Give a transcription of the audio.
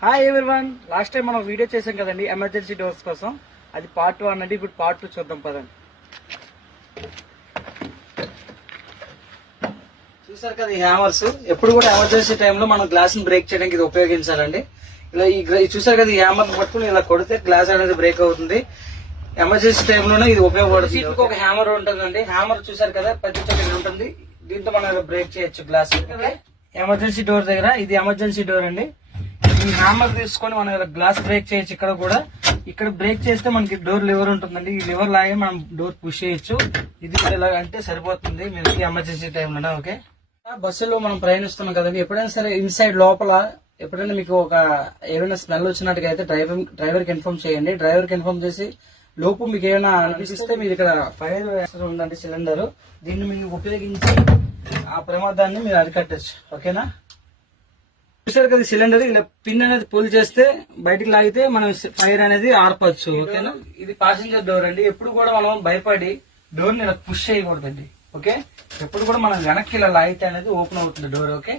Hi everyone, last time మనం video చేసాం కదండి ఎమర్జెన్సీ డోర్స్ కోసం. అది పార్ట్ 1 అండి. ఇప్పుడు పార్ట్ 2 చూద్దాం పదండి. చూసారు కదా ఈ హ్యామర్స్. ఎప్పుడు కూడా ఎమర్జెన్సీ టైంలో మనం గ్లాస్ ని బ్రేక్ చేయడానికి ఇది ఉపయోగించాలండి. ఇలా చూసారు కదా ఈ హ్యామర్ పట్టుకుని ఇలా కొడితే గ్లాస్ అనేది బ్రేక్ అవుతుంది. ఎమర్జెన్సీ టైంలోనే ఇది ఉపయోగపడుతుంది. ఒక హ్యామర్ ఉంటుందండి. హ్యామర్ చూసారు కదా ప్రతి చోట ఉంటుంది. దీంతో మనం బ్రేక్ చేయొచ్చు గ్లాస్. ఎమర్జెన్సీ డోర్ దగ్గర ఇది ఎమర్జెన్సీ డోర్ అండి. ఈ హ్యామర్ తీసుకొని మనం గ్లాస్ బ్రేక్ చేయొచ్చు. ఇక్కడ బ్రేక్ చేస్తే మనకి డోర్ లివర్ ఉంటుందండి. ఈ లివర్ లాగే మనం డోర్ పుష్ చేయొచ్చు. ఇది ఇలా అంటే సరిపోతుంది మీరు ఎమర్జెన్సీ టైంలో. ఓకే, బస్సులో మనం ప్రయాణిస్తున్నాం కదండి. ఎప్పుడైనా సరే ఇన్సైడ్ లోపల ఎప్పుడైనా మీకు ఏమైనా స్మెల్ వచ్చినట్టుగా అయితే డ్రైవర్ కి ఇన్ఫార్మ్ చేయండి. డ్రైవర్ కి ఇన్ఫార్మ్ చేసి లోపు మీకు ఏమైనా అనిపిస్తే మీరు ఇక్కడ ఫైర్ ఉందండి సిలిండర్. దీన్ని మీరు ఉపయోగించి ఆ ప్రమాదాన్ని మీరు అరికట్టచ్చు. ఓకేనా, చూసారు కదా సిలిండర్ ఇలా పిన్ అనేది పుల్ చేస్తే బయటికి లాగితే మనం ఫైర్ అనేది ఆర్పచ్చు. ఓకేనా, ఇది ప్యాసింజర్ డోర్ అండి. ఎప్పుడు కూడా మనం భయపడి డోర్ ని ఇలా పుష్ చేయకూడదండి. ఓకే, ఎప్పుడు కూడా మనం వెనక్కి ఇలా లాగితే అనేది ఓపెన్ అవుతుంది డోర్. ఓకే.